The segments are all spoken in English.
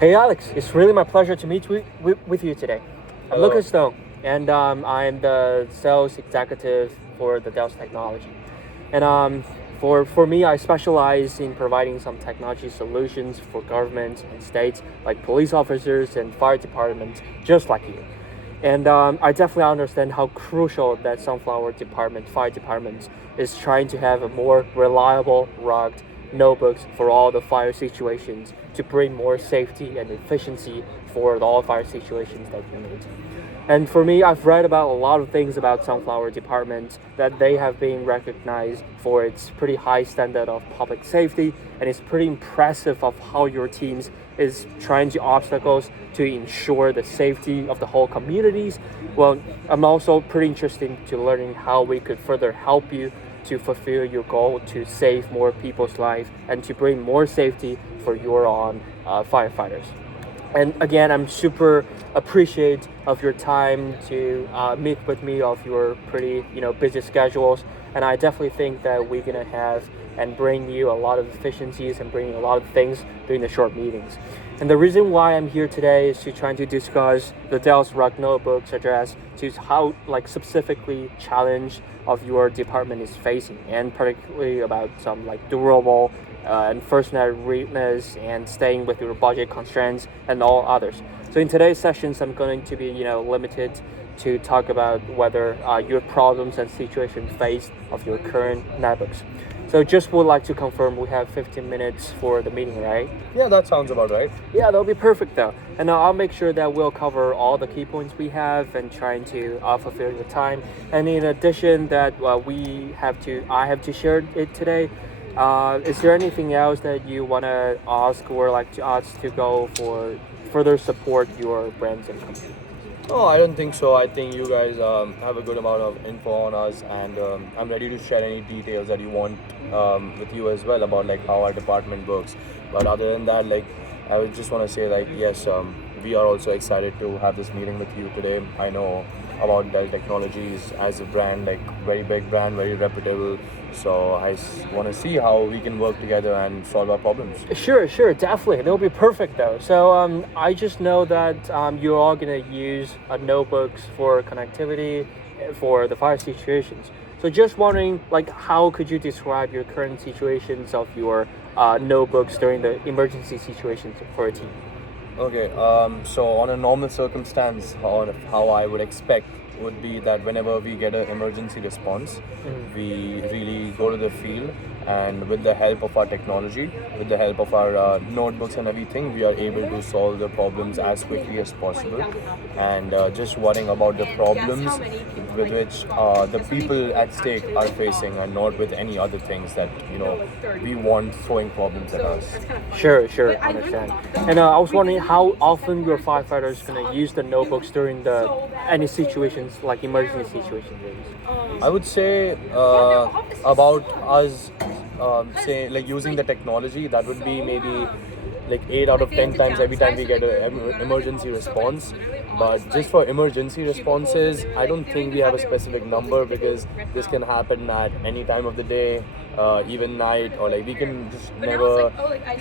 Hey Alex, it's really my pleasure to meet with you today. I'm Hello. Lucas Stone, and I'm the sales executive for the Dell Technology. And for me, I specialize in providing some technology solutions for governments and states, like police officers and fire departments, just like you. And I definitely understand how crucial that Sunflower Department, fire department, is trying to have a more reliable, rugged notebooks for all the fire situations to bring more safety and efficiency for all fire situations that you need. And for me, I've read about a lot of things about Sunflower Department that they have been recognized for its pretty high standard of public safety, and it's pretty impressive of how your teams is trying to obstacles to ensure the safety of the whole communities. Well, I'm also pretty interested to learning how we could further help you to fulfill your goal to save more people's lives and to bring more safety for your own firefighters. And again, I'm super appreciate of your time to meet with me of your pretty busy schedules, and I definitely think that we're gonna have and bring you a lot of efficiencies and bring a lot of things during the short meetings. And the reason why I'm here today is to try to discuss the Dell's Rock notebooks address to how like specifically challenge of your department is facing, and particularly about some like durable and first net readiness and staying with your budget constraints and all others. So in today's sessions, I'm going to be limited to talk about whether your problems and situations faced of your current netbooks. So just would like to confirm we have 15 minutes for the meeting, right? Yeah, that sounds about right. Yeah, that'll be perfect though. And I'll make sure that we'll cover all the key points we have and trying to fulfill the time. And in addition that I have to share it today. Is there anything else that you want to ask or like to us to go for further support your brands and company? Oh, I don't think so. I think you guys have a good amount of info on us, and I'm ready to share any details that you want with you as well about like how our department works. But other than that, like I would just want to say like yes, we are also excited to have this meeting with you today. I know about Dell Technologies as a brand, like very big brand, very reputable. So I want to see how we can work together and solve our problems. Sure, definitely. That'll be perfect though. So I just know that you're all gonna use notebooks for connectivity for the fire situations. So just wondering, like, how could you describe your current situations of your notebooks during the emergency situations for a team? Okay, so on a normal circumstance, how I would expect would be that whenever we get an emergency response, we really go to the field, and with the help of our technology, with the help of our notebooks and everything, we are able to solve the problems as quickly as possible. And just worrying about the problems with which the people at stake are facing, and not with any other things that we want throwing problems at us. Sure, understand. And I was wondering how often your firefighters gonna use the notebooks during the any situations like emergency situations. I would say about us, say like using the technology, that would be maybe like 8 out of 10 times every time we get an emergency response. But just for emergency responses, I don't think we have a specific number, because this can happen at any time of the day, even night, or like we can just never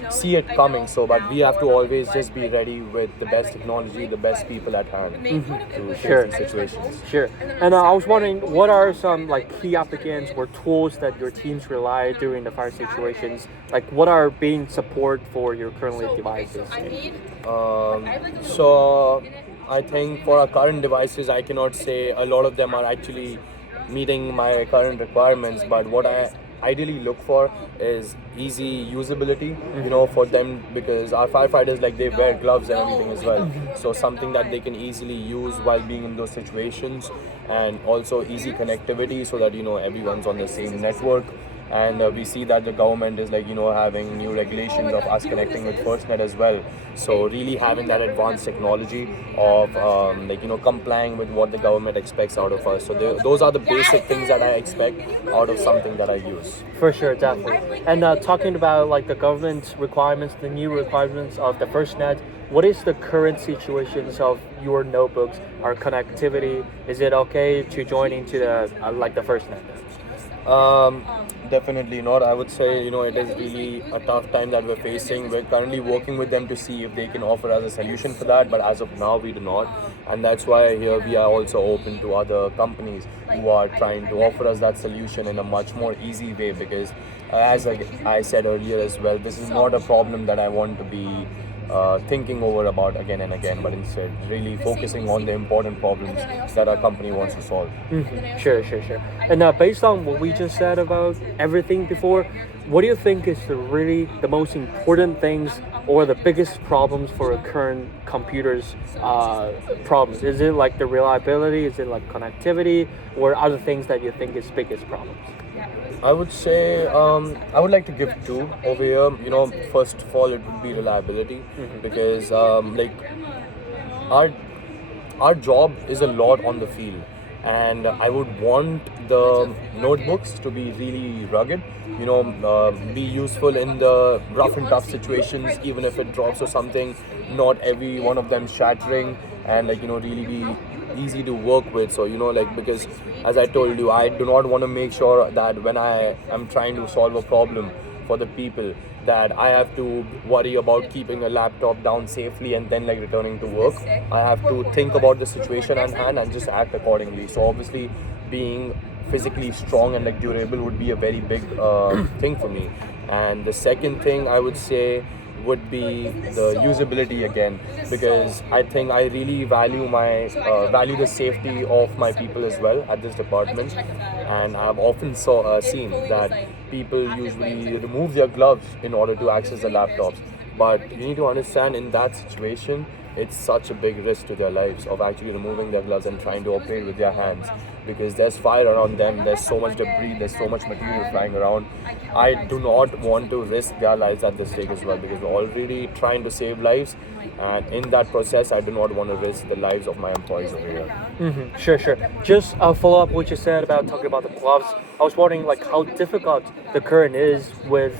see it coming. So but we have to always just be ready with the best technology, the best people at hand to face these situations. Sure. And I was wondering, what are some like key applicants or tools that your teams rely during the fire situations? Like, what are being support for your currently devices? So I think for our current devices, I cannot say a lot of them are actually meeting my current requirements, but what I ideally look for is easy usability, for them, because our firefighters, like, they wear gloves and everything as well. So something that they can easily use while being in those situations, and also easy connectivity so that everyone's on the same network. And we see that the government is having new regulations of us connecting with FirstNet as well. So really having that advanced technology of complying with what the government expects out of us. So those are the basic things that I expect out of something that I use. For sure, definitely. And talking about like the government requirements, the new requirements of the FirstNet, what is the current situations of your notebooks? Our connectivity, is it okay to join into the the FirstNet? Um, Definitely not. I would say, it is really a tough time that we're facing. We're currently working with them to see if they can offer us a solution for that, but as of now, we do not. And that's why here we are also open to other companies who are trying to offer us that solution in a much more easy way because, as I said earlier as well, this is not a problem that I want to be thinking over about again and again, but instead really focusing on the important problems that our company wants to solve. Sure. And based on what we just said about everything before, what do you think is the most important things or the biggest problems for current computers problems? Is it like the reliability? Is it like connectivity, or other things that you think is biggest problems? I would say I would like to give two over here. First of all, it would be reliability because our our job is a lot on the field, and I would want the notebooks to be really rugged. Be useful in the rough and tough situations, even if it drops or something. Not every one of them shattering, and really be easy to work with. So because as I told you, I do not want to make sure that when I am trying to solve a problem for the people, that I have to worry about keeping a laptop down safely and then returning to work. I have to think about the situation at hand and just act accordingly. So obviously being physically strong and durable would be a very big thing for me. And the second thing I would say would be the usability again, because I think I really value the safety of my people as well at this department, and I've often seen that people usually remove their gloves in order to access the laptops. But you need to understand, in that situation, it's such a big risk to their lives of actually removing their gloves and trying to operate with their hands, because there's fire around them, there's so much debris, there's so much material flying around. I do not want to risk their lives at this stage as well, because we're already trying to save lives, and in that process I do not want to risk the lives of my employees over here. Sure. Just follow up what you said about talking about the gloves. I was wondering how difficult the current is with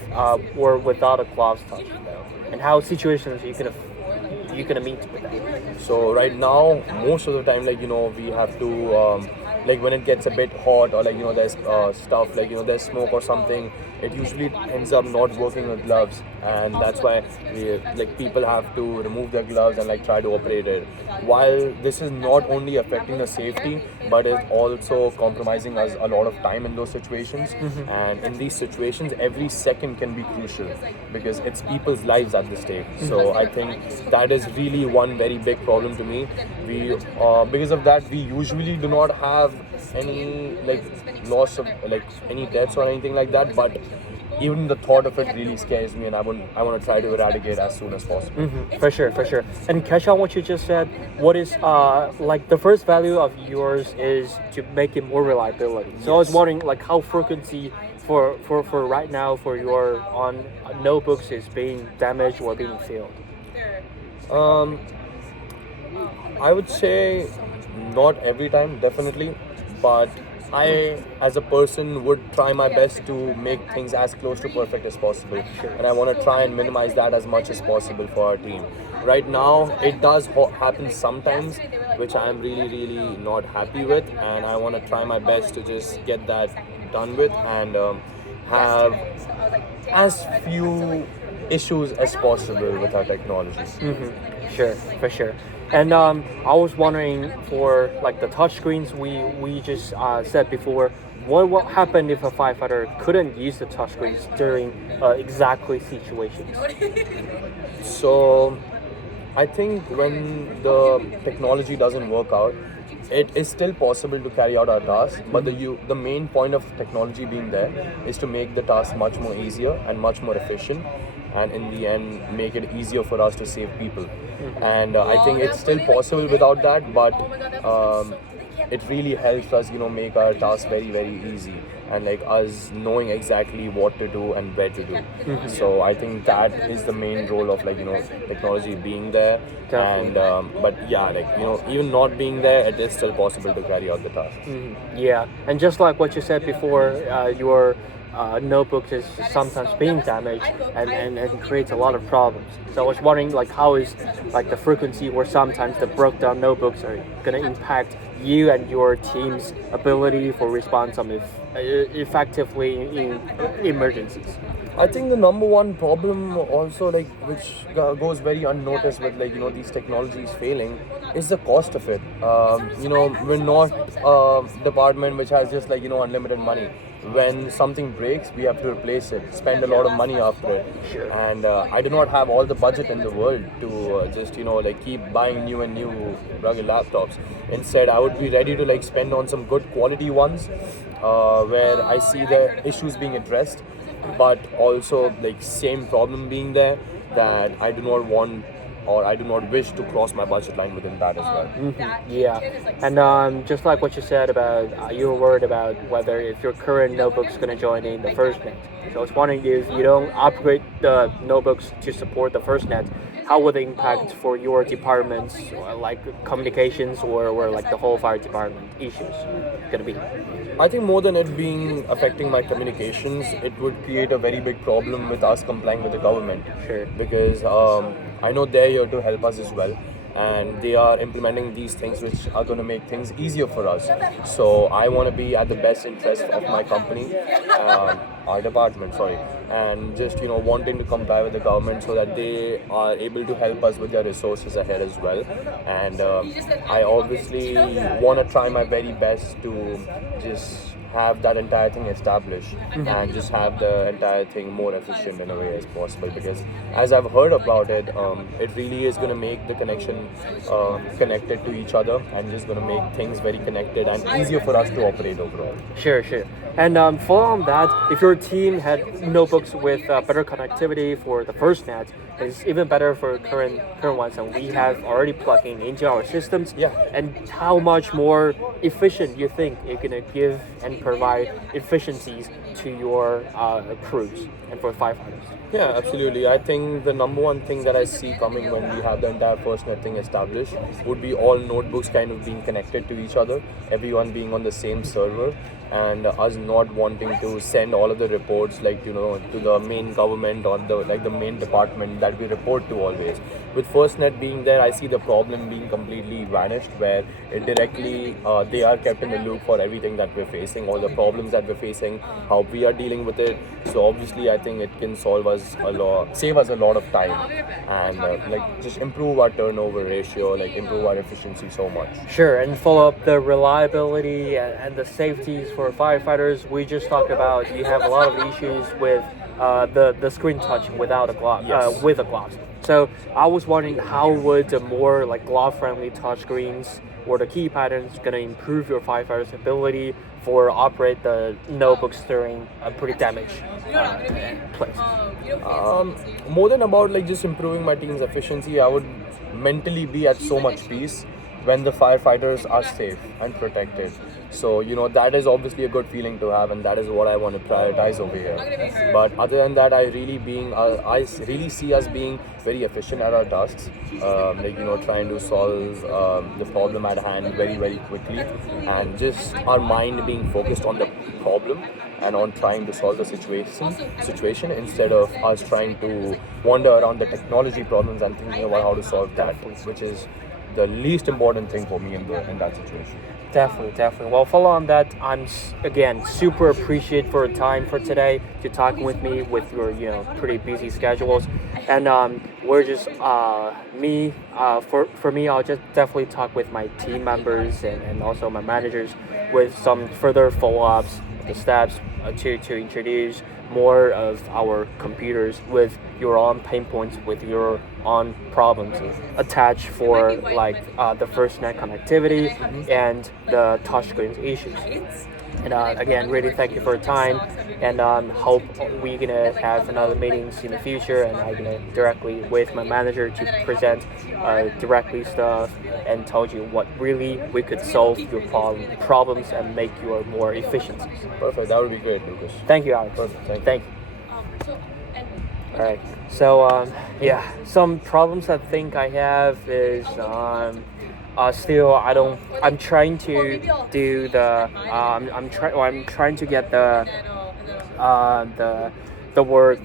or without a gloves touching them, and how situations you're gonna meet with that. So right now, most of the time, we have to, when it gets a bit hot, or there's stuff, there's smoke or something, it usually ends up not working with gloves, and that's why people have to remove their gloves and try to operate it. While this is not only affecting the safety, but it's also compromising us a lot of time in those situations. And in these situations, every second can be crucial because it's people's lives at this stage. So I think that is really one very big problem to me. We because of that, we usually do not have any loss of any deaths or anything like that, but even the thought of it really scares me, and I want to try to eradicate as soon as possible. For sure. And catch on what you just said. What is the first value of yours is to make it more reliability. So I was wondering how frequency for right now for your on notebooks is being damaged or being failed. I would say not every time, definitely, but I, as a person, would try my best to make things as close to perfect as possible, and I want to try and minimize that as much as possible for our team. Right now, it does happen sometimes, which I am really not happy with, and I want to try my best to just get that done with and have as few issues as possible with our technology. Sure, for sure. And I was wondering for the touch screens we just said before, what happened if a firefighter couldn't use the touch screens during exactly situations? So I think when the technology doesn't work out, it is still possible to carry out our tasks, but the main point of technology being there is to make the task much more easier and much more efficient, and in the end make it easier for us to save people. And I think it's still possible without that, but it really helps us make our tasks very easy, and us knowing exactly what to do and where to do. So I think that is the main role of technology being there. Definitely. And but yeah, even not being there, it is still possible to carry out the tasks. Yeah, and just like what you said before, your notebook is sometimes being damaged and creates a lot of problems. So I was wondering how is the frequency or sometimes the broke down notebooks are gonna impact you and your team's ability for response effectively in emergencies? I think the number one problem also, like, which goes very unnoticed with, like, these technologies failing, is the cost of it. We're not a department which has just, like, unlimited money. When something breaks, we have to replace it, spend a lot of money after it. Sure. And I do not have all the budget in the world to just, like, keep buying new and new rugged laptops. Instead, I would be ready to, like, spend on some good quality ones where I see the issues being addressed, but also, like, same problem being there, that I do not want, or I do not wish to cross my budget line within that as well. Yeah, and just like what you said about you were worried about whether if your current notebook's going to join in the FirstNet. So I was wondering, if you don't upgrade the notebooks to support the FirstNet, how would the impact for your departments, like communications or like the whole fire department issues, going to be? I think more than it being affecting my communications, it would create a very big problem with us complying with the government. Sure. Because I know they're here to help us as well, and they are implementing these things which are going to make things easier for us. So I want to be at the best interest of my company, our department, sorry, and just wanting to comply with the government so that they are able to help us with their resources ahead as well. And I obviously want to try my very best to just have that entire thing established and just have the entire thing more efficient in a way as possible, because as I've heard about it, it really is going to make the connection connected to each other, and just going to make things very connected and easier for us to operate overall. Sure. And follow on that, if your team had notebooks with better connectivity for the FirstNet, it's even better for current ones, and we have already plugged into our systems. Yeah. And how much more efficient you think it's gonna give and provide efficiencies to your crews and for firefighters? Yeah, absolutely. I think the number one thing that I see coming when we have the entire FirstNet thing established would be all notebooks kind of being connected to each other, everyone being on the same server, and us not wanting to send all of the reports, like, to the main government or the main department that we report to always. With FirstNet being there, I see the problem being completely vanished, where it directly they are kept in the loop for everything that we're facing, all the problems that we're facing, how we are dealing with it. So obviously, I think it can save us a lot of time, and like, just improve our turnover ratio, like improve our efficiency so much. Sure, and follow up the reliability and the safeties for firefighters. We just talked about you have a lot of issues with the screen touch without a glove, Yes. with a glove. So I was wondering, how would the more like glove-friendly touchscreens or the key patterns going to improve your firefighters' ability for operate the notebooks during a pretty damaged place? More than about, like, just improving my team's efficiency, I would mentally be at so much peace when the firefighters are safe and protected. So that is obviously a good feeling to have, and that is what I want to prioritize over here. But other than that, I really see us being very efficient at our tasks, trying to solve the problem at hand very, very quickly, and just our mind being focused on the problem and on trying to solve the situation instead of us trying to wander around the technology problems and thinking about how to solve that, which is the least important thing for me in that situation. Definitely. Well, follow on that, I'm again super appreciate for your time for today to talking with me with your pretty busy schedules, and we're just for me, I'll just definitely talk with my team members and also my managers with some further follow-ups, the steps to introduce more of our computers with your own pain points, with your own problems attached for like the FirstNet connectivity and the touchscreen issues. And again, really thank you for your time, and hope we're gonna have another meetings in the future, and I'm gonna directly with my manager to present directly stuff and told you what really we could solve your problems and make your more efficiencies. Perfect. That would be great, Lucas. Thank you, Alex. Perfect. Thank you. All right. So some problems I think I have is still I'm trying to do the I'm trying to get the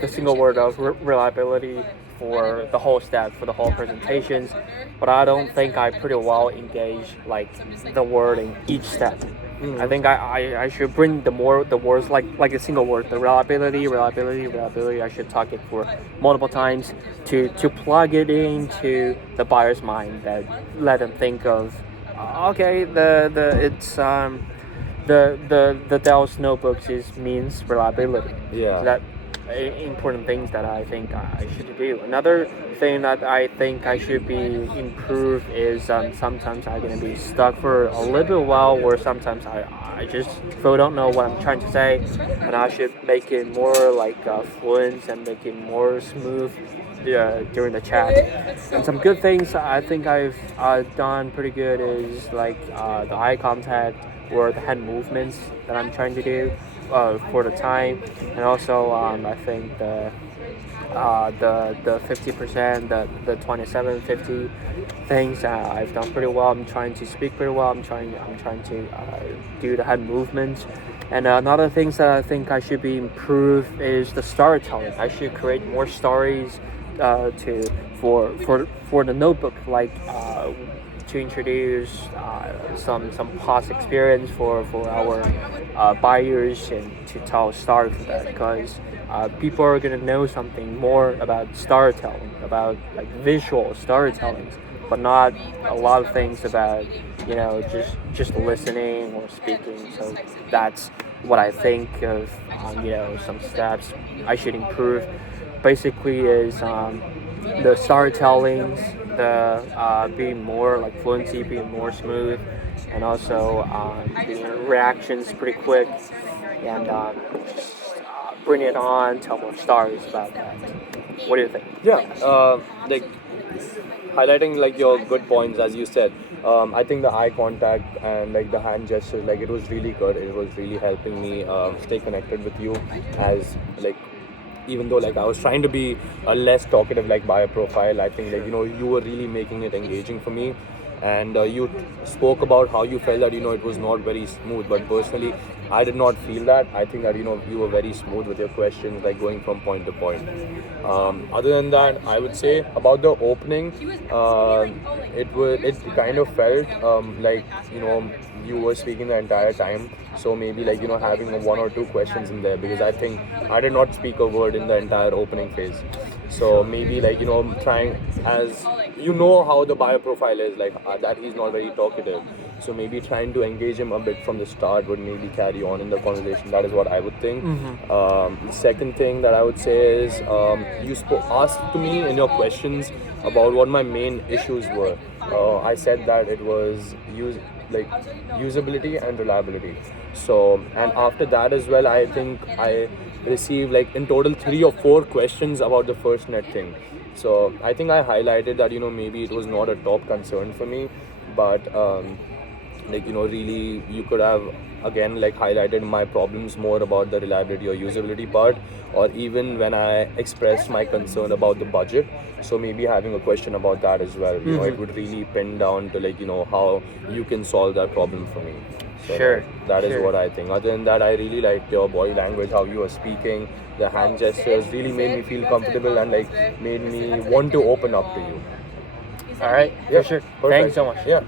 single word of reliability for the whole step, for the whole presentations, but I don't think I pretty well engage like the word in each step. I think I should bring the words like a single word, the reliability. I should talk it for multiple times to plug it into the buyer's mind, that let them think of okay, the Dell's notebooks means reliability. Yeah. So that important things that I think I should do. Another thing that I think I should be improve is sometimes I'm gonna be stuck for a little bit while, or sometimes I just don't know what I'm trying to say, and I should make it more like fluent and make it more smooth during the chat. And some good things I think I've done pretty good is like the eye contact or the hand movements that I'm trying to do for the time, and also I think the 50%, the 2750 things I've done pretty well. I'm trying to speak pretty well. I'm trying to do the hand movements. And another things that I think I should be improved is the storytelling. I should create more stories for the notebook, like to introduce some past experience for our buyers, and to tell a story for that, because people are gonna know something more about storytelling, about like visual storytelling, but not a lot of things about just listening or speaking. So that's what I think of some steps I should improve. Basically, is the storytelling, the being more like fluency, being more smooth, and also being reactions pretty quick, and just bring it on, tell more stories about that. What do you think? Yeah, like highlighting like your good points as you said. I think the eye contact and like the hand gestures, like it was really good. It was really helping me stay connected with you, as like even though like I was trying to be less talkative like by profile. I think like you were really making it engaging for me, and you spoke about how you felt that it was not very smooth, but personally I did not feel that. I think that you were very smooth with your questions, like going from point to point. Other than that, I would say about the opening, it kind of felt like you were speaking the entire time. So maybe like having one or two questions in there, because I think I did not speak a word in the entire opening phase. So maybe like trying, as how the bio profile is like, that he's not very talkative, so maybe trying to engage him a bit from the start would maybe carry on in the conversation. That is what I would think. The second thing that I would say is you asked to me in your questions about what my main issues were. I said that it was usability and reliability. So, and after that as well, I think I received like in total 3 or 4 questions about the first net thing. So I think I highlighted that maybe it was not a top concern for me, but really you could have again like highlighted my problems more about the reliability or usability part, or even when I expressed my concern about the budget. So maybe having a question about that as well, it would really pin down to like how you can solve that problem for me. So Sure. that is Sure. what I think. Other than that, I really liked your body language, how you were speaking. The hand gestures really made me feel comfortable and like made me want to open up to you. All right, Yeah, for sure. perfect. Thank you so much. Yeah.